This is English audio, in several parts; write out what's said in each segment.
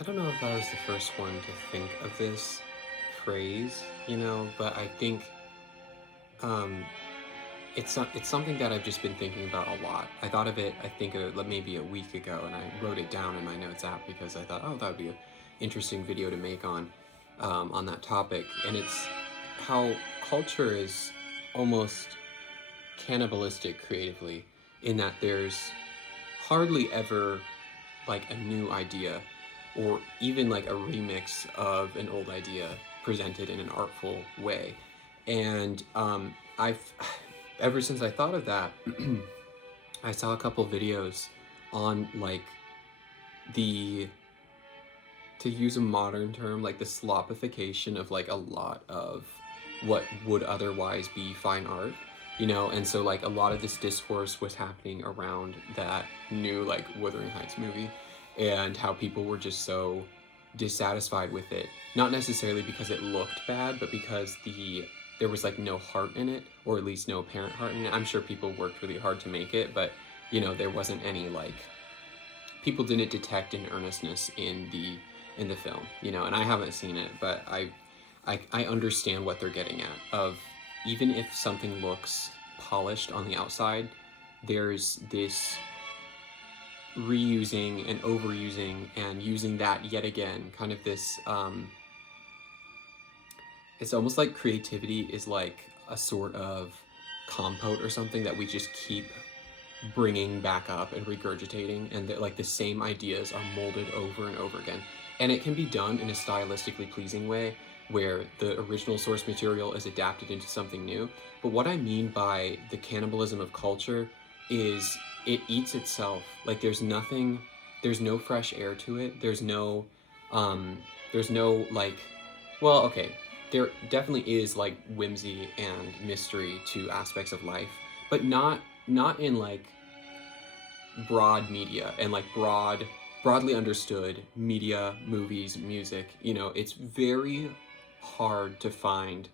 I don't know if I was the first one to think of this phrase, but I think um, it's something that I've just been thinking about a lot. I thought of it, I think, like maybe a week ago, and I wrote it down in my notes app because I thought, oh, that would be an interesting video to make on that topic. And it's how culture is almost cannibalistic creatively, in that there's hardly ever like a new idea or even like a remix of an old idea presented in an artful way. And I've ever since I thought of that, I saw a couple videos on like the, to use a modern term, like the slopification of like a lot of what would otherwise be fine art, and so like a lot of this discourse was happening around that new like Wuthering Heights movie, and how people were just so dissatisfied with it, not necessarily because it looked bad, but because there was like no heart in it, or at least no apparent heart in it. I'm sure people worked really hard to make it, but there wasn't any like, people didn't detect an earnestness in the film, and I haven't seen it, but I understand what they're getting at. Of, even if something looks polished on the outside, there's this reusing and overusing and using that yet again, kind of this. It's almost like creativity is like a sort of compote or something that we just keep bringing back up and regurgitating, and that like the same ideas are molded over and over again, and it can be done in a stylistically pleasing way where the original source material is adapted into something new. But what I mean by the cannibalism of culture is it eats itself. Like there's no fresh air to it. Um there's no like, well, okay, there definitely is like whimsy and mystery to aspects of life, but not in like broad media and like broadly understood media, movies, music. It's very hard to find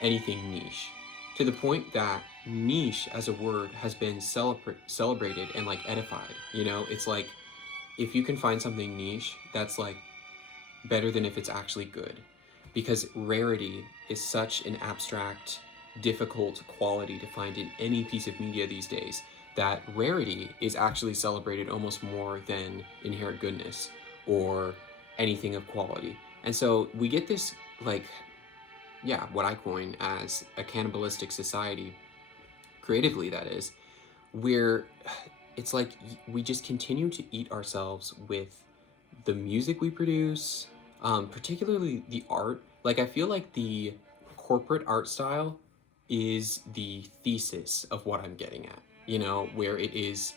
anything niche, to the point that niche as a word has been celebrated and like edified. It's like, if you can find something niche, that's like better than if it's actually good, because rarity is such an abstract, difficult quality to find in any piece of media these days, that rarity is actually celebrated almost more than inherent goodness or anything of quality. And so we get this, like, yeah, what I coin as a cannibalistic society, creatively, that is, where it's like we just continue to eat ourselves with the music we produce, particularly the art. Like, I feel like the corporate art style is the thesis of what I'm getting at, where it is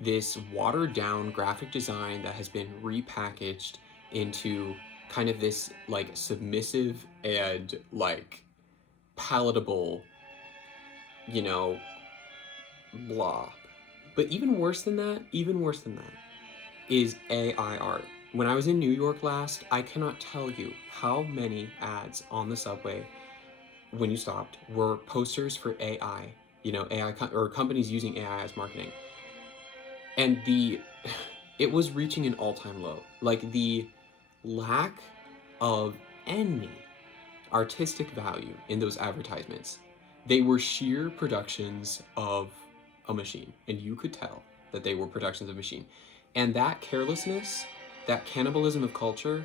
this watered down graphic design that has been repackaged into kind of this like submissive and like palatable, you know, blah. But even worse than that, is AI art. When I was in New York last, I cannot tell you how many ads on the subway, when you stopped, were posters for AI, or companies using AI as marketing. And it was reaching an all-time low. Like, the lack of any artistic value in those advertisements. They were sheer productions of a machine, and you could tell that they were productions of a machine. And that carelessness, that cannibalism of culture,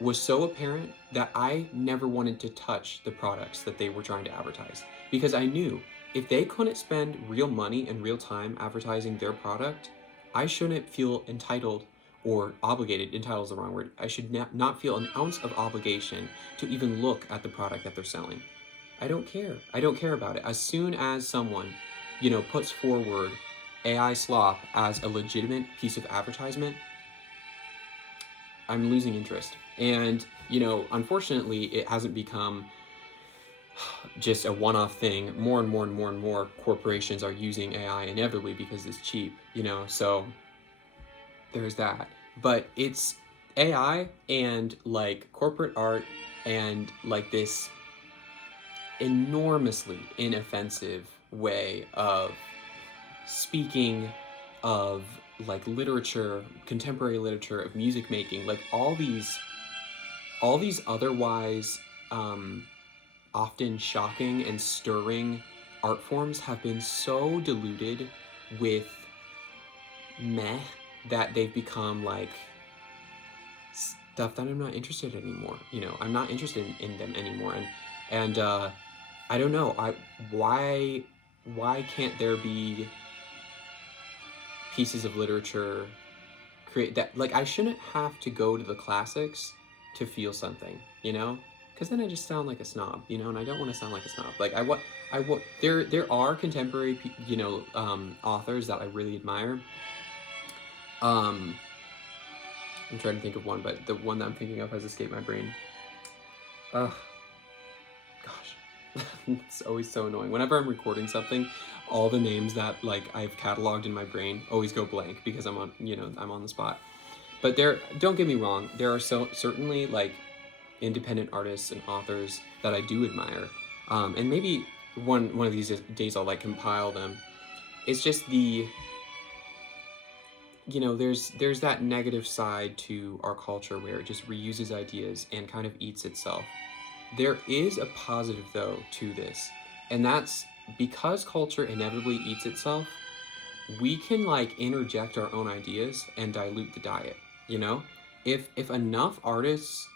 was so apparent that I never wanted to touch the products that they were trying to advertise, because I knew if they couldn't spend real money and real time advertising their product, I shouldn't feel entitled or obligated. Entitled is the wrong word. I should not feel an ounce of obligation to even look at the product that they're selling. I don't care. I don't care about it. As soon as someone, puts forward AI slop as a legitimate piece of advertisement, I'm losing interest. And, unfortunately, it hasn't become just a one-off thing. More and more and more and more corporations are using AI inevitably because it's cheap, so there's that. But it's AI and like corporate art and like this enormously inoffensive way of speaking, of like literature, contemporary literature, of music making, like all these otherwise often shocking and stirring art forms have been so diluted with meh that they've become like stuff that I'm not interested in anymore. You know, I'm not interested in them anymore, and I don't know. Why can't there be pieces of literature create that, like, I shouldn't have to go to the classics to feel something, you know? Because then I just sound like a snob, you know, and I don't want to sound like a snob. Like there are contemporary, you know, authors that I really admire. Um, I'm trying to think of one, but the one that I'm thinking of has escaped my brain. Ugh, gosh, it's always so annoying. Whenever I'm recording something, all the names that like I've cataloged in my brain always go blank because I'm on, you know, I'm on the spot. But don't get me wrong, there are certainly like independent artists and authors that I do admire, and maybe one of these days I'll like compile them. It's just you know, there's that negative side to our culture where it just reuses ideas and kind of eats itself. There is a positive though to this, and that's because culture inevitably eats itself. We can like interject our own ideas and dilute the diet, you know? If enough artists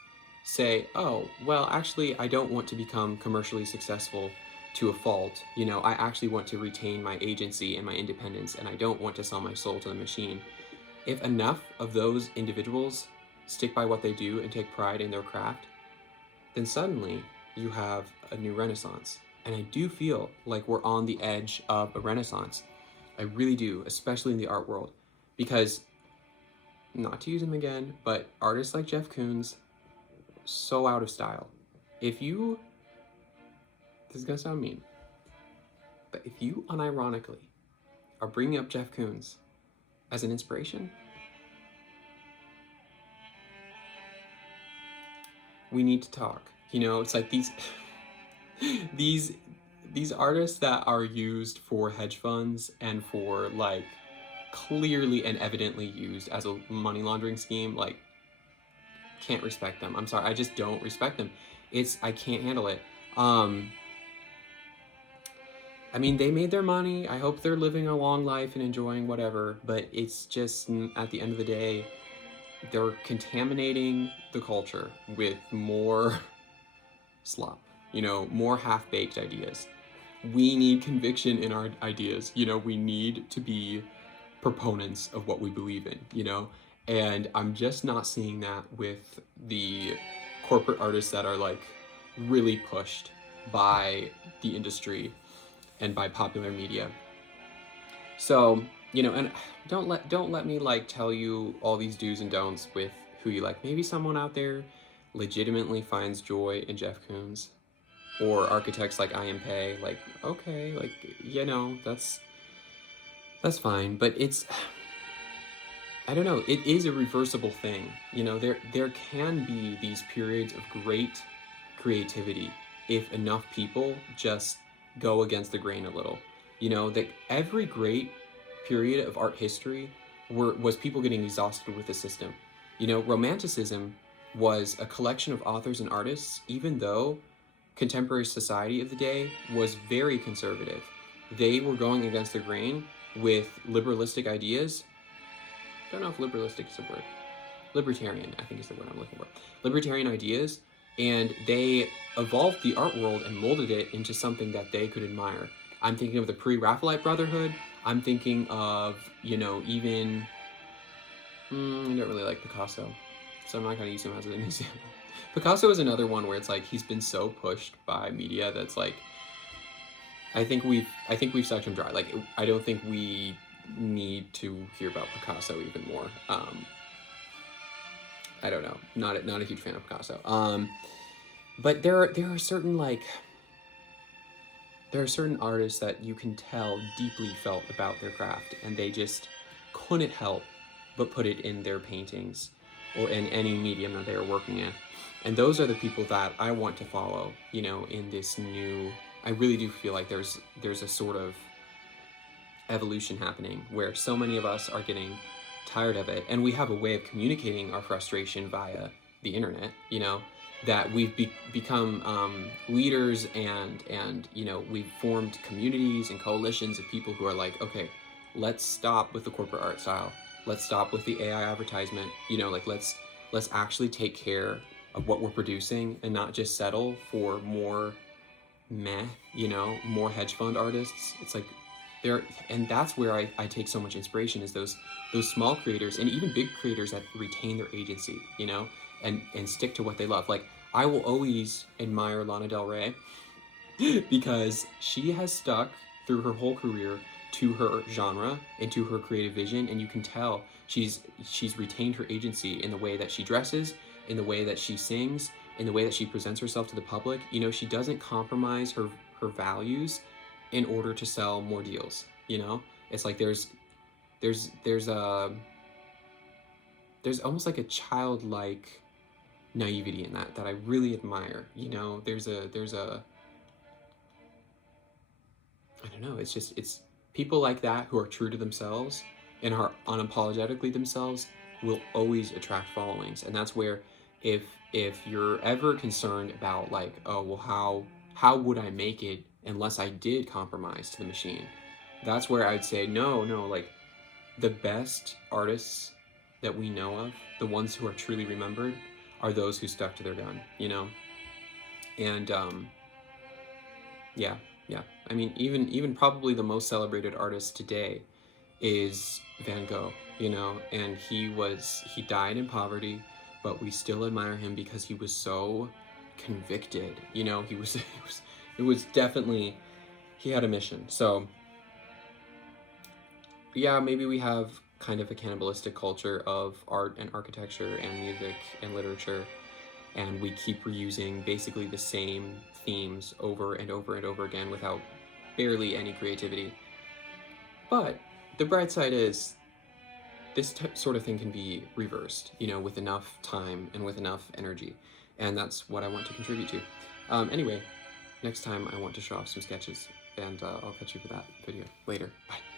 say, oh, well, actually, I don't want to become commercially successful to a fault, you know, I actually want to retain my agency and my independence, and I don't want to sell my soul to the machine. If enough of those individuals stick by what they do and take pride in their craft, then suddenly you have a new renaissance. And I do feel like we're on the edge of a renaissance. I really do, especially in the art world. Because, not to use him again, but artists like Jeff Koons, so out of style. If you, this is gonna sound mean, but if you unironically are bringing up Jeff Koons as an inspiration, we need to talk. You know, it's like these these artists that are used for hedge funds and for like clearly and evidently used as a money laundering scheme, like, can't respect them. I'm sorry, I just don't respect them. I can't handle it. I mean, they made their money. I hope they're living a long life and enjoying whatever, but it's just, at the end of the day, they're contaminating the culture with more slop, you know, more half-baked ideas. We need conviction in our ideas, you know, we need to be proponents of what we believe in, you know, and I'm just not seeing that with the corporate artists that are like really pushed by the industry and by popular media. So, you know, and don't let me like tell you all these do's and don'ts with who you like. Maybe someone out there legitimately finds joy in Jeff Koons or architects like I.M. Pei. Like, okay, like, you know, that's fine, but it's, I don't know, it is a reversible thing. You know, there can be these periods of great creativity if enough people just go against the grain a little. You know, that every great period of art history was people getting exhausted with the system. You know, Romanticism was a collection of authors and artists, even though contemporary society of the day was very conservative. They were going against the grain with liberalistic ideas. I don't know if liberalistic is a word. Libertarian, I think is the word I'm looking for. Libertarian ideas, and they evolved the art world and molded it into something that they could admire. I'm thinking of the pre-Raphaelite Brotherhood. I'm thinking of, you know, even, I don't really like Picasso, so I'm not going to use him as an example. Picasso is another one where it's like he's been so pushed by media that's like, I think we've sucked him dry. Like, I don't think we need to hear about Picasso even more. I don't know. Not a huge fan of Picasso. But there are certain like, there are certain artists that you can tell deeply felt about their craft, and they just couldn't help but put it in their paintings or in any medium that they are working in. And those are the people that I want to follow, you know, in this new, I really do feel like there's a sort of evolution happening where so many of us are getting tired of it, and we have a way of communicating our frustration via the internet, you know, that we've become leaders, and you know, we've formed communities and coalitions of people who are like, okay, let's stop with the corporate art style, let's stop with the AI advertisement, you know, like let's actually take care of what we're producing and not just settle for more meh, you know, more hedge fund artists. It's like there, and that's where I take so much inspiration, is those small creators and even big creators that retain their agency, you know, and stick to what they love. Like I will always admire Lana Del Rey because she has stuck through her whole career to her genre and to her creative vision, and you can tell she's retained her agency in the way that she dresses, in the way that she sings, in the way that she presents herself to the public. You know, she doesn't compromise her values in order to sell more deals. You know, it's like there's a there's almost like a childlike naivety in that I really admire. You know, there's a I don't know, it's people like that who are true to themselves and are unapologetically themselves will always attract followings. And that's where if you're ever concerned about like, oh well, how would I make it unless I did compromise to the machine? That's where I'd say no, like the best artists that we know of, the ones who are truly remembered, are those who stuck to their gun, you know? And yeah, yeah. I mean, even probably the most celebrated artist today is Van Gogh, you know, and he died in poverty, but we still admire him because he was so convicted. You know, he was it was definitely, he had a mission. So yeah, maybe we have kind of a cannibalistic culture of art and architecture and music and literature, and we keep reusing basically the same themes over and over and over again without barely any creativity. But the bright side is this sort of thing can be reversed, you know, with enough time and with enough energy. And that's what I want to contribute to. Anyway, next time I want to show off some sketches, and I'll catch you for that video later. Bye.